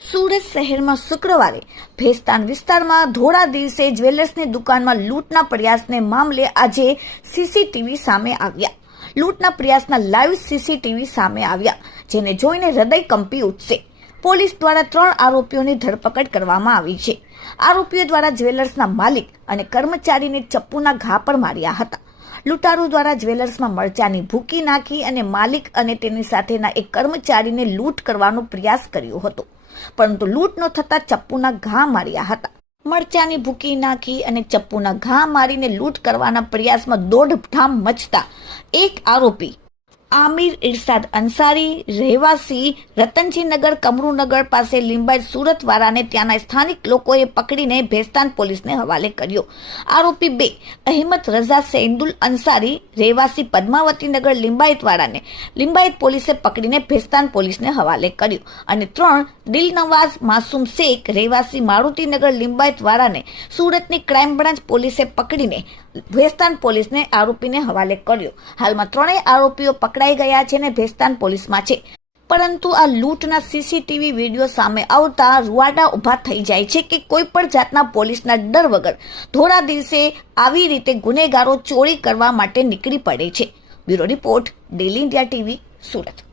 સુરત શહેરમાં શુક્રવારે ભેસ્તાન વિસ્તારમાં ધોળા દિવસે જ્વેલર્સની દુકાનમાં લૂંટના પ્રયાસને મામલે આજે સીસીટીવી સામે આવ્યા. લૂંટના પ્રયાસના લાઈવ સીસીટીવી સામે આવ્યા, જેને જોઈને હૃદય કંપી ઉઠશે. પોલીસ દ્વારા ત્રણ આરોપીઓની ધરપકડ કરવામાં આવી છે. આરોપીઓ દ્વારા જ્વેલર્સના માલિક અને કર્મચારીને ચપ્પુના ઘા પર માર્યા હતા. લૂંટારૂ દ્વારા જ્વેલર્સમાં મરચાની ભૂકી નાખી અને માલિક અને તેની સાથેના એક કર્મચારીને લૂંટ કરવાનો પ્રયાસ કર્યો હતો. પરંતુ લૂંટ ન થતાં ચપ્પુના ઘા માર્યા હતા. મરચાની ભૂકી નાખી અને ચપ્પુના ઘા મારીને લૂંટ કરવાના પ્રયાસમાં દોઢ ઠામ મચતા એક આરોપી આમિર ઇરશાદ અંસારી, રહેવાસી, રતનજીનગર, કમરુનગર પાસે લિંબાયત સુરત વાળાને ત્યાંના સ્થાનિક લોકોએ પકડીને ભેસ્તાન પોલીસને હવાલે કર્યો. આરોપી બે, અહેમદ રઝા સૈદુલ અંસારી, રહેવાસી પદ્માવતીનગર લિંબાયત વાળાને લિંબાયત પોલીસે પકડીને ભેસ્તાન પોલીસને હવાલે કર્યો. અને ત્રણ, દિલનવાઝ માસૂમ શેખ, રહેવાસી મારુતિનગર લિંબાયત વાળાને સુરતની ક્રાઇમ બ્રાન્ચ પોલીસે પકડીને ભેસ્તાન પોલીસને આરોપીને હવાલે કર્યો. હાલમાં ત્રણેય આરોપીઓ પકડાઈ ગયા છે અને ભેસ્તાન પોલીસમાં છે. પરંતુ આ લૂંટના સીસીટીવી વીડિયો સામે આવતા રૂવાડા ઊભા થઈ જાય છે કે કોઈ પણ જાતના પોલીસના ડર વગર ધોળા દિવસે આવી રીતે ગુનેગારો ચોરી કરવા માટે નીકળી પડે છે. Bureau report, daily India TV, Surat.